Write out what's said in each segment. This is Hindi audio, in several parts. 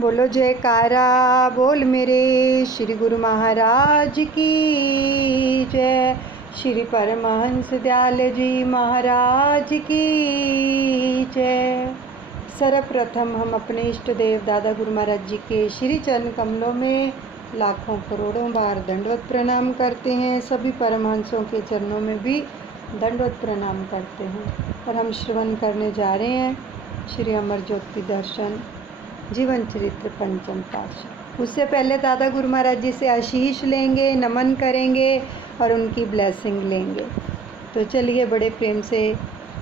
बोलो जयकारा बोल मेरे श्री गुरु महाराज की जय। श्री परमहंस दयाल जी महाराज की जय। सर्वप्रथम हम अपने इष्ट देव दादा गुरु महाराज जी के श्री चरण कमलों में लाखों करोड़ों बार दंडवत प्रणाम करते हैं। सभी परमहंसों के चरणों में भी दंडवत प्रणाम करते हैं। और हम श्रवण करने जा रहे हैं श्री अमर ज्योति दर्शन जीवन चरित्र पंचम पातशाह। उससे पहले दादा गुरु महाराज जी से आशीष लेंगे, नमन करेंगे और उनकी ब्लेसिंग लेंगे। तो चलिए बड़े प्रेम से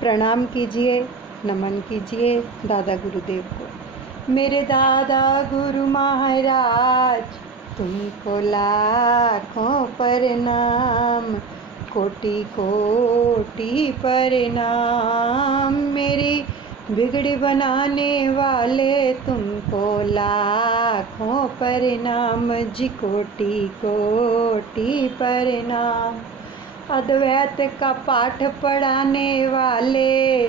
प्रणाम कीजिए, नमन कीजिए दादा गुरुदेव को। मेरे दादा गुरु महाराज तुमको लाखों प्रणाम, कोटि कोटि प्रणाम। मेरी बिगड़ी बनाने वाले तुमको लाखों प्रणाम जी, कोटि कोटि प्रणाम। अद्वैत का पाठ पढ़ाने वाले,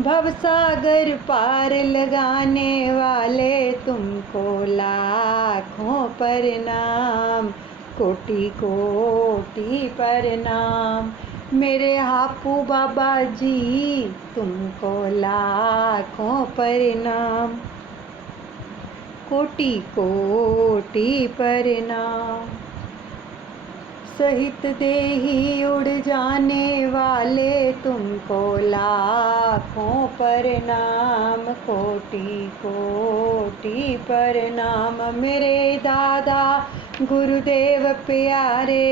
भवसागर पार लगाने वाले तुमको लाखों प्रणाम, कोटि कोटि प्रणाम। मेरे हापू बाबा जी तुमको लाखों प्रणाम, कोटि कोटि प्रणाम। सहित देही उड़ जाने वाले तुमको लाखों प्रणाम, कोटि कोटि प्रणाम। मेरे दादा गुरुदेव प्यारे,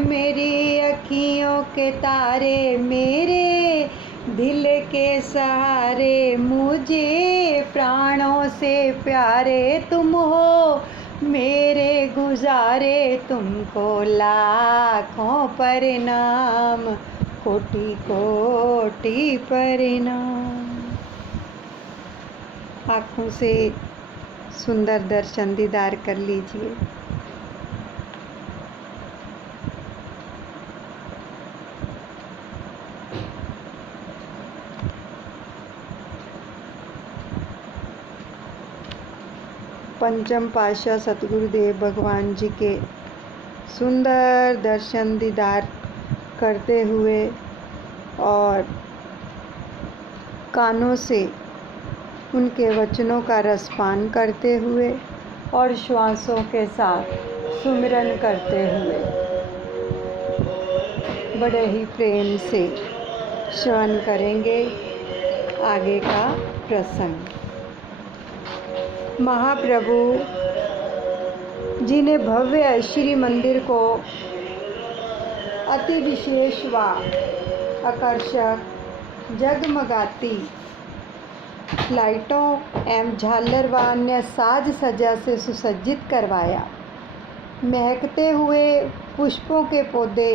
मेरी अखियों के तारे, मेरे दिल के सहारे, मुझे प्राणों से प्यारे तुम हो, मेरे गुजारे तुमको लाखों प्रणाम, कोटि कोटि प्रणाम। आँखों से सुंदर दर्शन दीदार कर लीजिए। पंचम पातशाह सतगुरुदेव भगवान जी के सुंदर दर्शन दीदार करते हुए और कानों से उनके वचनों का रसपान करते हुए और श्वासों के साथ सुमिरन करते हुए बड़े ही प्रेम से श्रवण करेंगे आगे का प्रसंग। महाप्रभु जी ने भव्य श्री मंदिर को अति विशेष व आकर्षक जगमगाती लाइटों एवं झालर व अन्य साज सज्जा से सुसज्जित करवाया। महकते हुए पुष्पों के पौधे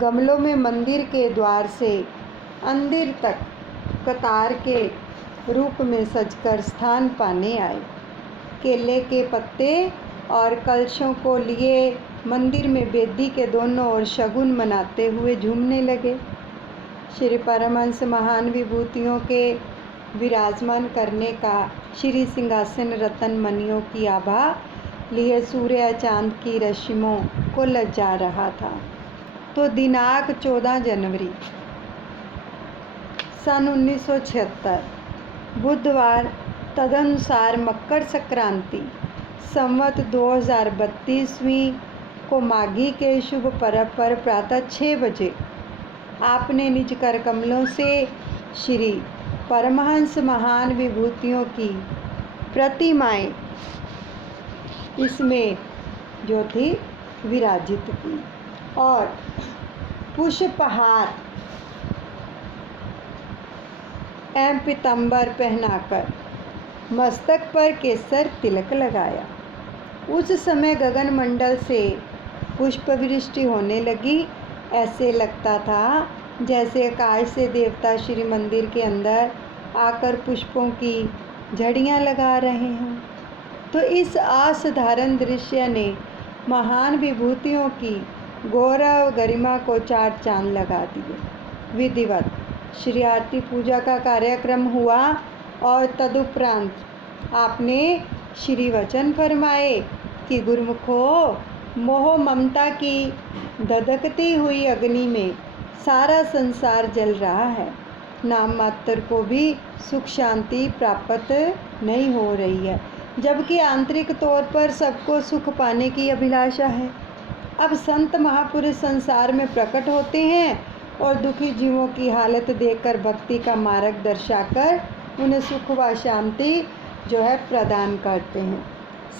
गमलों में मंदिर के द्वार से अंदर तक कतार के रूप में सजकर स्थान पाने आए। केले के पत्ते और कलशों को लिए मंदिर में वेदी के दोनों ओर शगुन मनाते हुए झूमने लगे। श्री परमहंस महान विभूतियों के विराजमान करने का श्री सिंहासन रतन मणियों की आभा लिए सूर्य चांद की रश्मियों को लजा रहा था। तो दिनांक 14 जनवरी सन 1976 बुधवार, तदनुसार मकर संक्रांति संवत 2032वीं को माघी के शुभ पर्व पर प्रातः 6 बजे आपने निज कर कमलों से श्री परमहंस महान विभूतियों की प्रतिमाएं इसमें जो थी विराजित की और पुष्पहार एवं पीताम्बर पहनाकर मस्तक पर केसर तिलक लगाया। उस समय गगन मंडल से पुष्प वृष्टि होने लगी। ऐसे लगता था जैसे आकाश से देवता श्री मंदिर के अंदर आकर पुष्पों की झड़ियाँ लगा रहे हों। तो इस असाधारण दृश्य ने महान विभूतियों की गौरव गरिमा को 4 चांद लगा दिए। विधिवत श्री आरती पूजा का कार्यक्रम हुआ और तदुपरांत आपने श्री वचन फरमाए कि गुरुमुखो, मोह ममता की धधकती हुई अग्नि में सारा संसार जल रहा है। नाम मात्र को भी सुख शांति प्राप्त नहीं हो रही है, जबकि आंतरिक तौर पर सबको सुख पाने की अभिलाषा है। अब संत महापुरुष संसार में प्रकट होते हैं और दुखी जीवों की हालत देखकर भक्ति का मार्ग दर्शाकर उन्हें सुख व शांति जो है प्रदान करते हैं।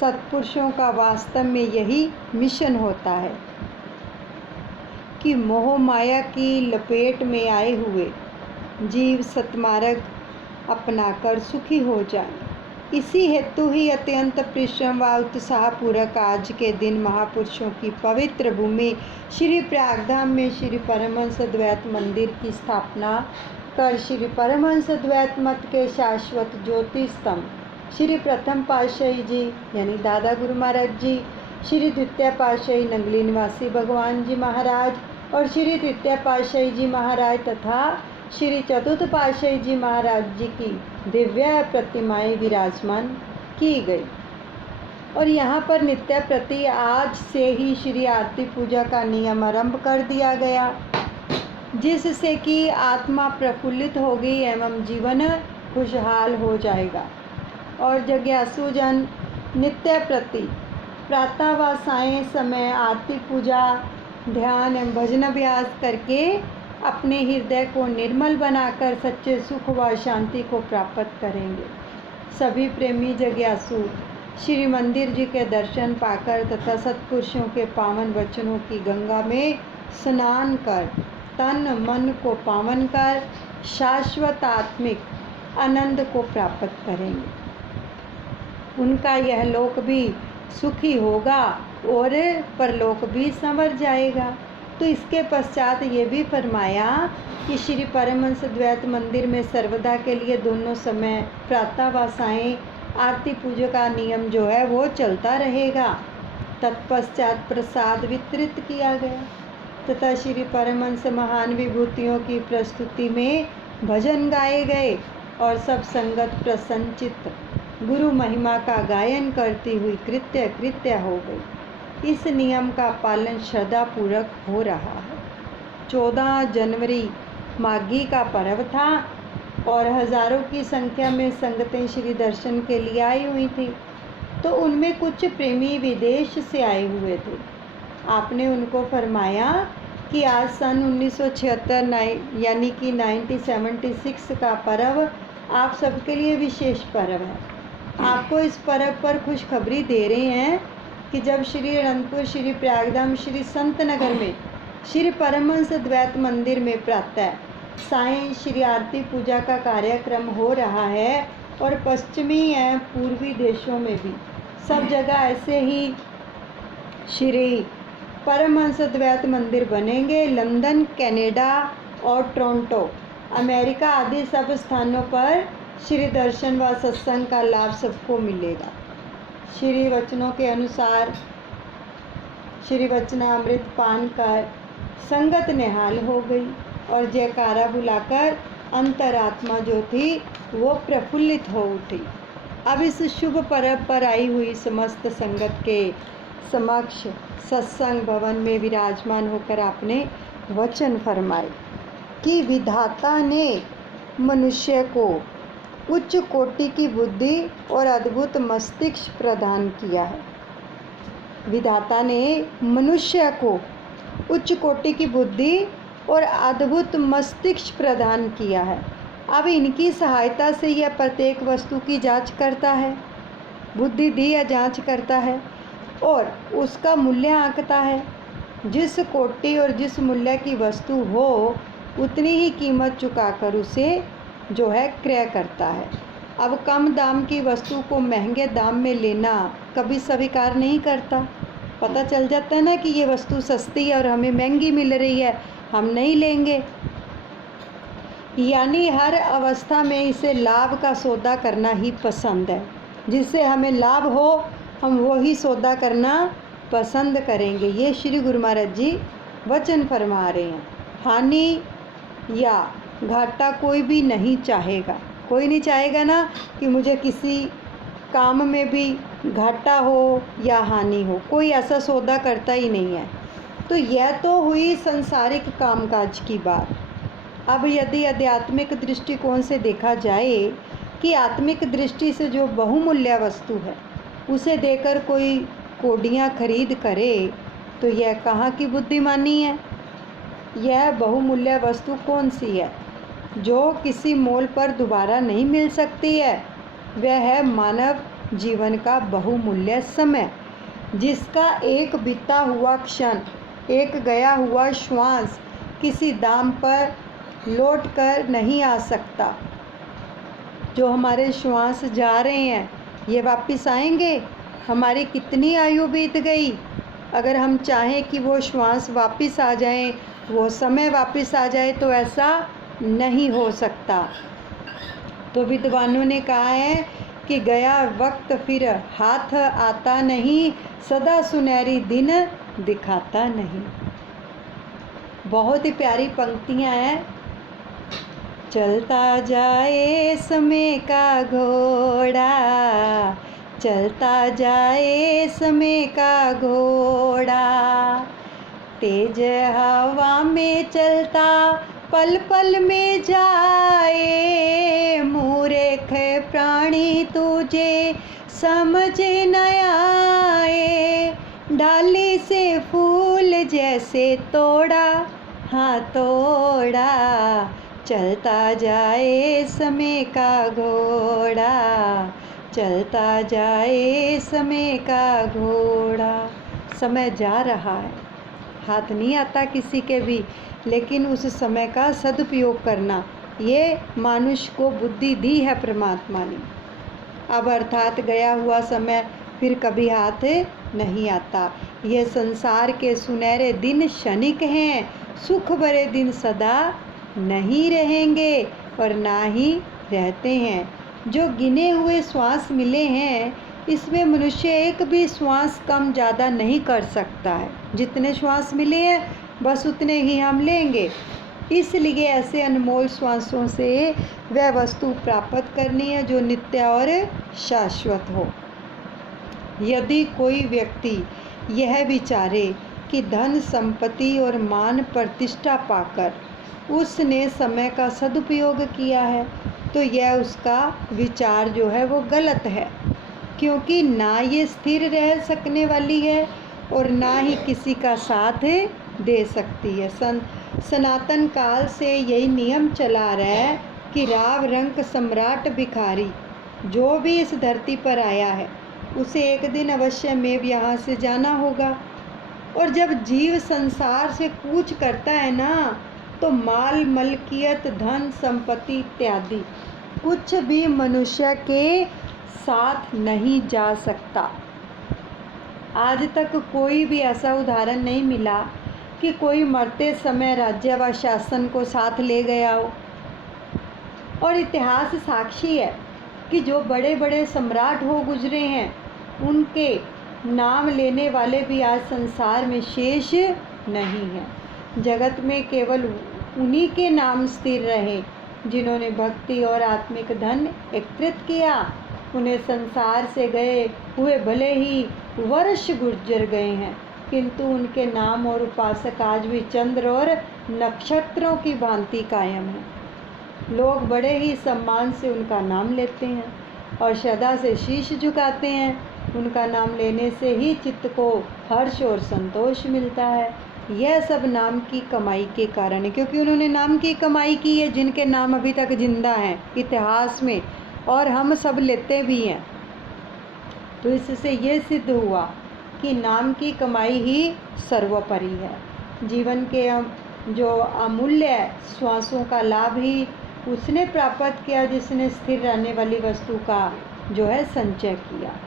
सत्पुरुषों का वास्तव में यही मिशन होता है कि मोह माया की लपेट में आए हुए जीव सत्मार्ग अपनाकर सुखी हो जाए। इसी हेतु ही अत्यंत परिश्रम व उत्साहपूर्वक आज के दिन महापुरुषों की पवित्र भूमि श्री प्रयागधाम में श्री परमहंस द्वैत मंदिर की स्थापना कर श्री परमहंस द्वैत मत के शाश्वत ज्योति स्तंभ श्री प्रथम पातशाही जी यानी दादा गुरु महाराज जी, श्री द्वितीय पातशाही नंगली निवासी भगवान जी महाराज और श्री तृतीय पातशाही जी महाराज तथा श्री चतुर्थ पातशाही जी महाराज जी की दिव्य प्रतिमाएं विराजमान की गई। और यहाँ पर नित्य प्रति आज से ही श्री आरती पूजा का नियम आरंभ कर दिया गया, जिससे कि आत्मा प्रफुल्लित होगी एवं जीवन खुशहाल हो जाएगा। और जिज्ञासु जन नित्य प्रति प्रातः व सायं समय आरती पूजा ध्यान एवं भजन अभ्यास करके अपने हृदय को निर्मल बनाकर सच्चे सुख व शांति को प्राप्त करेंगे। सभी प्रेमी जिज्ञासु श्री मंदिर जी के दर्शन पाकर तथा सत्पुरुषों के पावन वचनों की गंगा में स्नान कर तन मन को पावन कर शाश्वत आत्मिक आनंद को प्राप्त करेंगे। उनका यह लोक भी सुखी होगा और परलोक भी संवर जाएगा। तो इसके पश्चात ये भी फरमाया कि श्री परमहंस द्वैत मंदिर में सर्वदा के लिए दोनों समय प्रातः व सायं आरती पूजा का नियम जो है वो चलता रहेगा। तत्पश्चात प्रसाद वितरित किया गया तथा श्री परमहंस महान विभूतियों की प्रस्तुति में भजन गाए गए और सब संगत प्रसन्नचित्त गुरु महिमा का गायन करती हुई कृत्य हो गई। इस नियम का पालन श्रद्धापूर्वक हो रहा है। 14 जनवरी माघी का पर्व था और हजारों की संख्या में संगतें श्री दर्शन के लिए आई हुई थी। तो उनमें कुछ प्रेमी विदेश से आए हुए थे। आपने उनको फरमाया कि आज सन 1976 यानी कि 1976 का पर्व आप सबके लिए विशेष पर्व है। आपको इस पर्व पर खुशखबरी दे रहे हैं कि जब श्री अनंतपुर श्री प्रयागधाम श्री संत नगर में श्री परमहंस द्वैत मंदिर में प्रातः सायं श्री आरती पूजा का कार्यक्रम हो रहा है और पश्चिमी एवं पूर्वी देशों में भी सब जगह ऐसे ही श्री परमहंस द्वैत मंदिर बनेंगे। लंदन, कनाडा और टोरंटो, अमेरिका आदि सब स्थानों पर श्री दर्शन व सत्संग का लाभ सबको मिलेगा। श्री वचनों के अनुसार श्री वचनामृत पान कर संगत निहाल हो गई और जयकारा बुलाकर अंतरात्मा जो थी वो प्रफुल्लित हो उठी। अब इस शुभ पर्व पर आई हुई समस्त संगत के समक्ष सत्संग भवन में विराजमान होकर आपने वचन फरमाए कि विधाता ने मनुष्य को उच्च कोटि की बुद्धि और अद्भुत मस्तिष्क प्रदान किया है। विधाता ने मनुष्य को उच्च कोटि की बुद्धि और अद्भुत मस्तिष्क प्रदान किया है। अब इनकी सहायता से यह प्रत्येक वस्तु की जांच करता है, बुद्धि दी या जांच करता है और उसका मूल्य आंकता है। जिस कोटि और जिस मूल्य की वस्तु हो उतनी ही कीमत चुकाकर उसे जो है क्रय करता है। अब कम दाम की वस्तु को महंगे दाम में लेना कभी स्वीकार नहीं करता। पता चल जाता है ना कि ये वस्तु सस्ती है और हमें महंगी मिल रही है, हम नहीं लेंगे। यानी हर अवस्था में इसे लाभ का सौदा करना ही पसंद है। जिससे हमें लाभ हो हम वो ही सौदा करना पसंद करेंगे। ये श्री गुरु महाराज जी वचन फरमा रहे हैं। हानि या घाटा कोई भी नहीं चाहेगा। कोई नहीं चाहेगा ना कि मुझे किसी काम में भी घाटा हो या हानि हो, कोई ऐसा सौदा करता ही नहीं है। तो यह तो हुई संसारिक कामकाज की बात। अब यदि आध्यात्मिक दृष्टिकोण से देखा जाए कि आत्मिक दृष्टि से जो बहुमूल्य वस्तु है उसे देकर कोई कौड़ियाँ खरीद करे तो यह कहाँ की बुद्धिमानी है। यह बहुमूल्य वस्तु कौन सी है जो किसी मोल पर दोबारा नहीं मिल सकती है? वह है मानव जीवन का बहुमूल्य समय, जिसका एक बीता हुआ क्षण, एक गया हुआ श्वास किसी दाम पर लौट कर नहीं आ सकता। जो हमारे श्वास जा रहे हैं ये वापस आएंगे? हमारी कितनी आयु बीत गई, अगर हम चाहें कि वो श्वास वापस आ जाएं, वो समय वापस आ जाए तो ऐसा नहीं हो सकता। तो विद्वानों ने कहा है कि गया वक्त फिर हाथ आता नहीं, सदा सुनहरी दिन दिखाता नहीं। बहुत ही प्यारी पंक्तियाँ हैं। चलता जाए समय का घोड़ा, चलता जाए समय का घोड़ा, तेज हवा में चलता पल पल में जाए, मूर्ख प्राणी तुझे समझ न आए, डाली से फूल जैसे तोड़ा, हाँ तोड़ा, चलता जाए समय का घोड़ा, चलता जाए समय का घोड़ा। समय जा रहा है, हाथ नहीं आता किसी के भी, लेकिन उस समय का सदुपयोग करना, ये मनुष्य को बुद्धि दी है परमात्मा ने। अब अर्थात गया हुआ समय फिर कभी हाथ नहीं आता। ये संसार के सुनहरे दिन क्षणिक हैं, सुख भरे दिन सदा नहीं रहेंगे और ना ही रहते हैं। जो गिने हुए श्वास मिले हैं इसमें मनुष्य एक भी श्वास कम ज़्यादा नहीं कर सकता है। जितने श्वास मिले हैं बस उतने ही हम लेंगे। इसलिए ऐसे अनमोल श्वासों से वह वस्तु प्राप्त करनी है जो नित्य और शाश्वत हो। यदि कोई व्यक्ति यह विचारे कि धन संपत्ति और मान प्रतिष्ठा पाकर उसने समय का सदुपयोग किया है तो यह उसका विचार जो है वो गलत है, क्योंकि ना ये स्थिर रह सकने वाली है और ना ही किसी का साथ दे सकती है। सनातन काल से यही नियम चला रहा है कि राव रंक सम्राट भिखारी जो भी इस धरती पर आया है उसे एक दिन अवश्य में यहाँ से जाना होगा। और जब जीव संसार से कूच करता है ना तो माल मलकियत धन संपत्ति इत्यादि कुछ भी मनुष्य के साथ नहीं जा सकता। आज तक कोई भी ऐसा उदाहरण नहीं मिला कि कोई मरते समय राज्य व शासन को साथ ले गया हो। और इतिहास साक्षी है कि जो बड़े बड़े सम्राट हो गुजरे हैं उनके नाम लेने वाले भी आज संसार में शेष नहीं हैं। जगत में केवल उन्हीं के नाम स्थिर रहे जिन्होंने भक्ति और आत्मिक धन एकत्रित किया। उन्हें संसार से गए हुए भले ही वर्ष गुजर गए हैं, किंतु उनके नाम और उपासक आज भी चंद्र और नक्षत्रों की भांति कायम हैं। लोग बड़े ही सम्मान से उनका नाम लेते हैं और श्रद्धा से शीश झुकाते हैं। उनका नाम लेने से ही चित्त को हर्ष और संतोष मिलता है। यह सब नाम की कमाई के कारण है, क्योंकि उन्होंने नाम की कमाई की है। जिनके नाम अभी तक जिंदा हैं इतिहास में और हम सब लेते भी हैं, तो इससे ये सिद्ध हुआ कि नाम की कमाई ही सर्वोपरि है। जीवन के जो अमूल्य श्वासों का लाभ ही उसने प्राप्त किया जिसने स्थिर रहने वाली वस्तु का जो है संचय किया।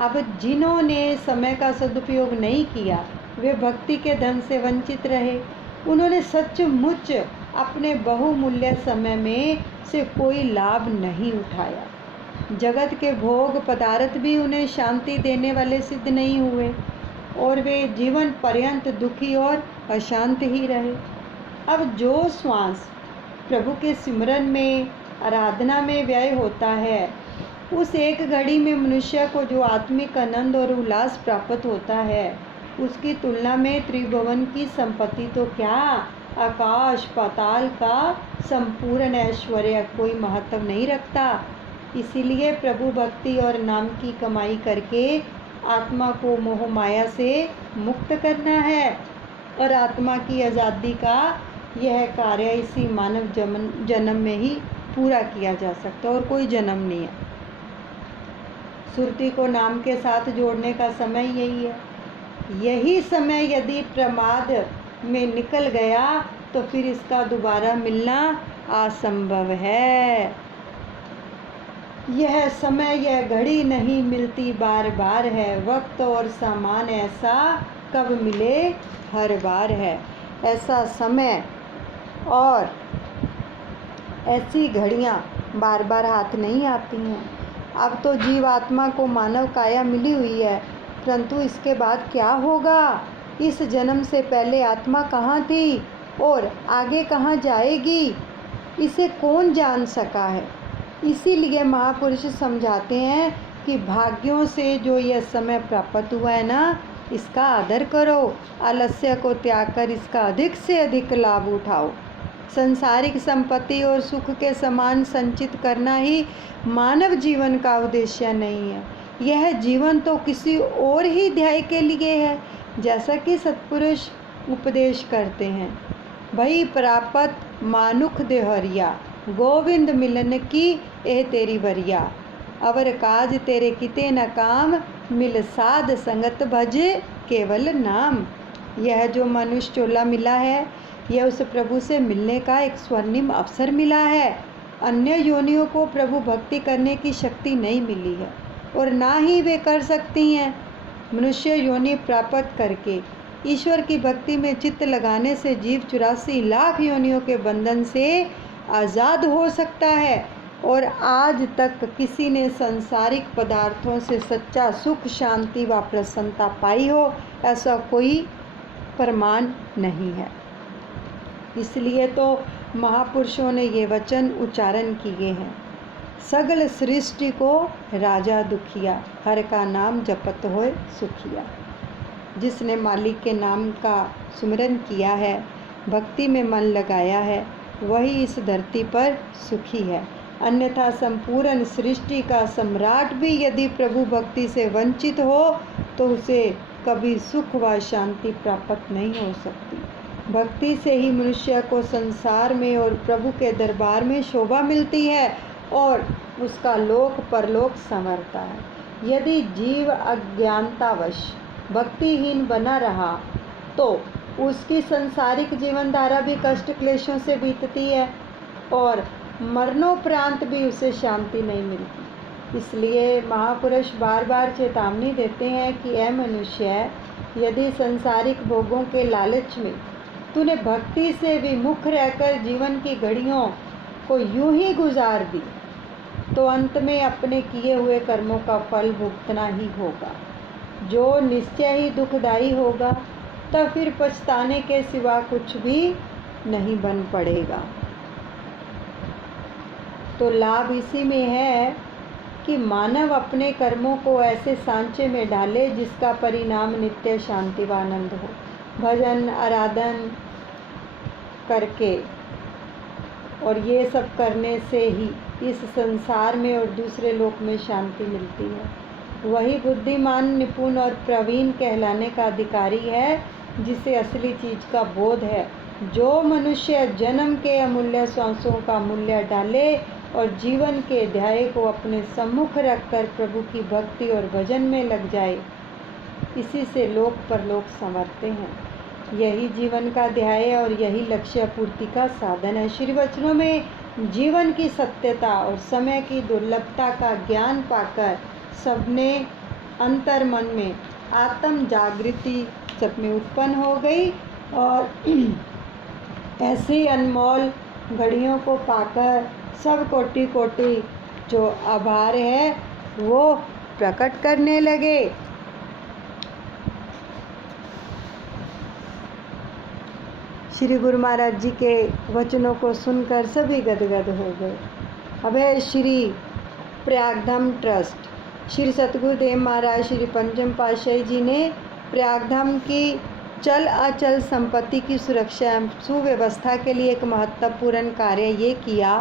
अब जिन्होंने समय का सदुपयोग नहीं किया वे भक्ति के धन से वंचित रहे। उन्होंने सचमुच अपने बहुमूल्य समय में से कोई लाभ नहीं उठाया। जगत के भोग पदार्थ भी उन्हें शांति देने वाले सिद्ध नहीं हुए और वे जीवन पर्यंत दुखी और अशांत ही रहे। अब जो श्वास प्रभु के सिमरन में आराधना में व्यय होता है उस एक घड़ी में मनुष्य को जो आत्मिक आनंद और उल्लास प्राप्त होता है, उसकी तुलना में त्रिभुवन की संपत्ति तो क्या, आकाश पाताल का संपूर्ण ऐश्वर्य कोई महत्व नहीं रखता। इसीलिए प्रभु भक्ति और नाम की कमाई करके आत्मा को मोह माया से मुक्त करना है, और आत्मा की आज़ादी का यह कार्य इसी मानव जन्म में ही पूरा किया जा सकता है, और कोई जन्म नहीं है। सुरती को नाम के साथ जोड़ने का समय यही है। यही समय यदि प्रमाद में निकल गया तो फिर इसका दोबारा मिलना असंभव है। यह समय, यह घड़ी नहीं मिलती बार बार है, वक्त और सामान ऐसा कब मिले हर बार है। ऐसा समय और ऐसी घड़ियाँ बार बार हाथ नहीं आती हैं। अब तो जीवात्मा को मानव काया मिली हुई है, परंतु इसके बाद क्या होगा? इस जन्म से पहले आत्मा कहाँ थी और आगे कहाँ जाएगी, इसे कौन जान सका है। इसीलिए महापुरुष समझाते हैं कि भाग्यों से जो यह समय प्राप्त हुआ है ना, इसका आदर करो, आलस्य को त्याग कर इसका अधिक से अधिक लाभ उठाओ। संसारिक संपत्ति और सुख के समान संचित करना ही मानव जीवन का उद्देश्य नहीं है। यह जीवन तो किसी और ही ध्येय के लिए है, जैसा कि सत्पुरुष उपदेश करते हैं। भई प्रापत मानुख देहरिया, गोविंद मिलन की एह तेरी वरिया, अवर काज तेरे किते न काम, मिल साध संगत भज केवल नाम। यह जो मनुष्य चोला मिला है, यह उस प्रभु से मिलने का एक स्वर्णिम अवसर मिला है। अन्य योनियों को प्रभु भक्ति करने की शक्ति नहीं मिली है, और ना ही वे कर सकती हैं। मनुष्य योनि प्राप्त करके ईश्वर की भक्ति में चित्त लगाने से जीव 84 लाख योनियों के बंधन से आज़ाद हो सकता है, और आज तक किसी ने सांसारिक पदार्थों से सच्चा सुख, शांति व प्रसन्नता पाई हो, ऐसा कोई प्रमाण नहीं है। इसलिए तो महापुरुषों ने ये वचन उच्चारण किए हैं, सगल सृष्टि को राजा दुखिया, हर का नाम जपत होए सुखिया। जिसने मालिक के नाम का सुमिरन किया है, भक्ति में मन लगाया है, वही इस धरती पर सुखी है। अन्यथा संपूर्ण सृष्टि का सम्राट भी यदि प्रभु भक्ति से वंचित हो तो उसे कभी सुख व शांति प्राप्त नहीं हो सकती। भक्ति से ही मनुष्य को संसार में और प्रभु के दरबार में शोभा मिलती है, और उसका लोक परलोक संवरता है। यदि जीव अज्ञानतावश भक्तिहीन बना रहा तो उसकी संसारिक जीवन धारा भी कष्ट क्लेशों से बीतती है, और मरणोपरांत भी उसे शांति नहीं मिलती। इसलिए महापुरुष बार बार चेतावनी देते हैं कि ऐ मनुष्य, यदि संसारिक भोगों के लालच में तूने भक्ति से विमुख रहकर जीवन की घड़ियों को यूं ही गुजार दी, तो अंत में अपने किए हुए कर्मों का फल भुगतना ही होगा, जो निश्चय ही दुखदायी होगा। तब फिर पछताने के सिवा कुछ भी नहीं बन पड़ेगा। तो लाभ इसी में है कि मानव अपने कर्मों को ऐसे सांचे में डाले जिसका परिणाम नित्य शांति व आनंद हो। भजन आराधन करके और ये सब करने से ही इस संसार में और दूसरे लोक में शांति मिलती है। वही बुद्धिमान, निपुण और प्रवीण कहलाने का अधिकारी है, जिसे असली चीज़ का बोध है। जो मनुष्य जन्म के अमूल्य सांसों का मूल्य डाले और जीवन के ध्याय को अपने सम्मुख रखकर प्रभु की भक्ति और भजन में लग जाए, इसी से लोक परलोक संवरते हैं। यही जीवन का ध्याय और यही लक्ष्य पूर्ति का साधन है। श्री वचनों में जीवन की सत्यता और समय की दुर्लभता का ज्ञान पाकर सबने अंतर मन में आत्म जागृति सब में उत्पन्न हो गई, और ऐसी अनमोल घड़ियों को पाकर सब कोटि कोटि जो आभार है वो प्रकट करने लगे। श्री गुरु महाराज जी के वचनों को सुनकर सभी गदगद हो गए। अभय श्री प्रयागधाम ट्रस्ट। श्री सतगुरुदेव महाराज श्री पंचम पातशाही जी ने प्रयागधाम की चल अचल संपत्ति की सुरक्षा एवं सुव्यवस्था के लिए एक महत्वपूर्ण कार्य ये किया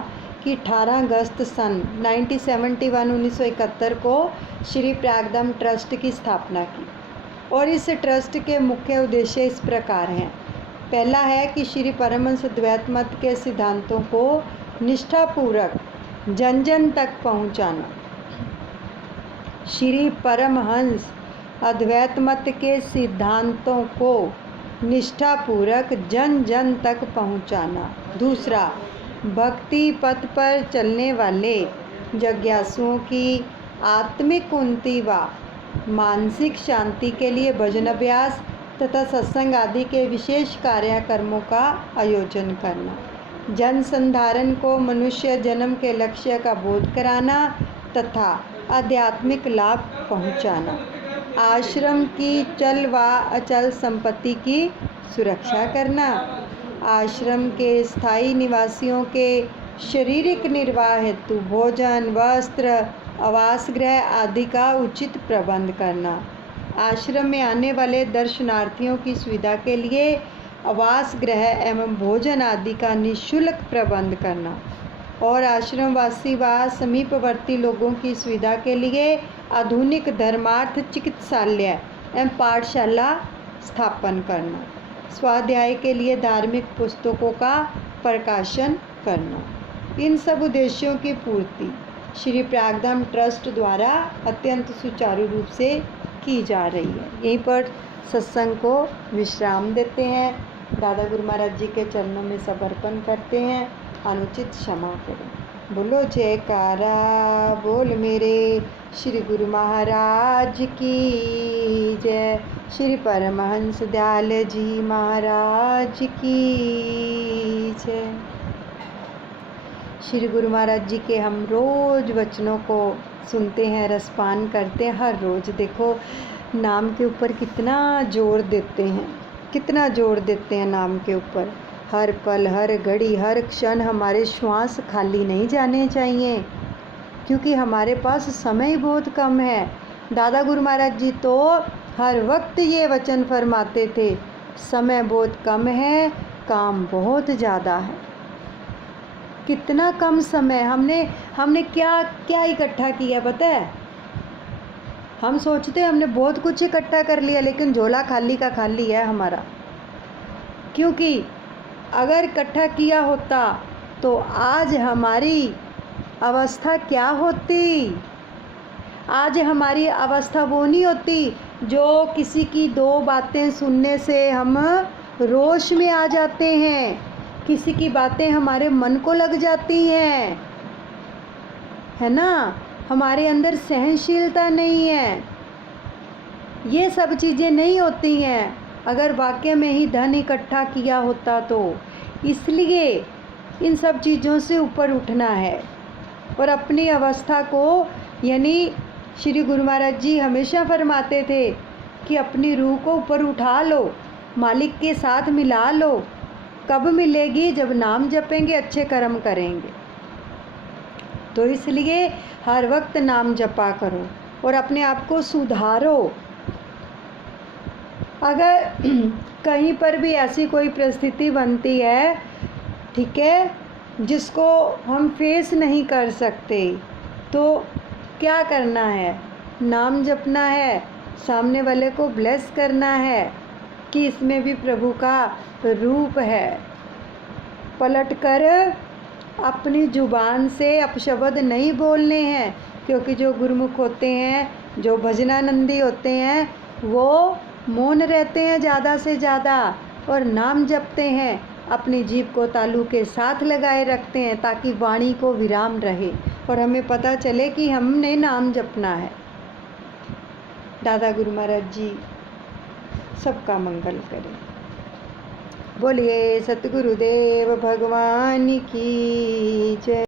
कि 18 अगस्त सन 1971 को श्री प्रयागधाम ट्रस्ट की स्थापना की। और इस ट्रस्ट के मुख्य उद्देश्य इस प्रकार हैं। पहला है कि श्री परमहंस द्वैत मत के सिद्धांतों को निष्ठापूर्वक जन जन तक पहुंचाना। श्री परमहंस अद्वैत मत के सिद्धांतों को निष्ठापूर्वक जन जन तक पहुंचाना। दूसरा, भक्ति पथ पर चलने वाले जिज्ञासुओं की आत्मिक उन्नति व मानसिक शांति के लिए भजन अभ्यास तथा सत्संग आदि के विशेष कार्यक्रमों का आयोजन करना। जन संधारण को मनुष्य जन्म के लक्ष्य का बोध कराना तथा आध्यात्मिक लाभ पहुंचाना। आश्रम की चल व अचल संपत्ति की सुरक्षा करना। आश्रम के स्थायी निवासियों के शारीरिक निर्वाह हेतु भोजन, वस्त्र, आवास गृह आदि का उचित प्रबंध करना। आश्रम में आने वाले दर्शनार्थियों की सुविधा के लिए आवास गृह एवं भोजन आदि का निःशुल्क प्रबंध करना। और आश्रमवासी व समीपवर्ती लोगों की सुविधा के लिए आधुनिक धर्मार्थ चिकित्सालय एवं पाठशाला स्थापन करना। स्वाध्याय के लिए धार्मिक पुस्तकों का प्रकाशन करना। इन सब उद्देश्यों की पूर्ति श्री प्रयागधाम ट्रस्ट द्वारा अत्यंत सुचारू रूप से की जा रही है। यहीं पर सत्संग को विश्राम देते हैं। दादा गुरु महाराज जी के चरणों में समर्पण करते हैं। अनुचित क्षमा करें। बोलो जयकारा बोल मेरे श्री गुरु महाराज की जय। श्री परमहंस दयाल जी महाराज की जय। श्री गुरु महाराज जी के हम रोज़ वचनों को सुनते हैं, रसपान करते हैं हर रोज़। देखो नाम के ऊपर कितना जोर देते हैं, कितना जोर देते हैं नाम के ऊपर। हर पल, हर घड़ी, हर क्षण हमारे श्वास खाली नहीं जाने चाहिए, क्योंकि हमारे पास समय बहुत कम है। दादा गुरु महाराज जी तो हर वक्त ये वचन फरमाते थे, समय बहुत कम है, काम बहुत ज़्यादा है। कितना कम समय, हमने क्या क्या इकट्ठा किया पता है? हम सोचते हैं हमने बहुत कुछ इकट्ठा कर लिया, लेकिन झोला खाली का खाली है हमारा। क्योंकि अगर इकट्ठा किया होता तो आज हमारी अवस्था क्या होती? आज हमारी अवस्था वो नहीं होती जो किसी की दो बातें सुनने से हम रोष में आ जाते हैं, किसी की बातें हमारे मन को लग जाती हैं, है ना? हमारे अंदर सहनशीलता नहीं है। ये सब चीज़ें नहीं होती हैं अगर वाकई में ही धन इकट्ठा किया होता तो। इसलिए इन सब चीज़ों से ऊपर उठना है और अपनी अवस्था को, यानी श्री गुरु महाराज जी हमेशा फरमाते थे कि अपनी रूह को ऊपर उठा लो, मालिक के साथ मिला लो। कब मिलेगी? जब नाम जपेंगे, अच्छे कर्म करेंगे। तो इसलिए हर वक्त नाम जपा करो और अपने आप को सुधारो। अगर कहीं पर भी ऐसी कोई परिस्थिति बनती है, ठीक है, जिसको हम फेस नहीं कर सकते, तो क्या करना है? नाम जपना है, सामने वाले को ब्लेस करना है कि इसमें भी प्रभु का रूप है। पलटकर अपनी जुबान से अपशब्द नहीं बोलने हैं, क्योंकि जो गुरुमुख होते हैं, जो भजनानंदी होते हैं, वो मौन रहते हैं ज़्यादा से ज़्यादा और नाम जपते हैं, अपनी जीभ को तालू के साथ लगाए रखते हैं ताकि वाणी को विराम रहे और हमें पता चले कि हमने नाम जपना है। दादा गुरु महाराज जी सबका मंगल करें। बोलिए सतगुरुदेव भगवान की जय।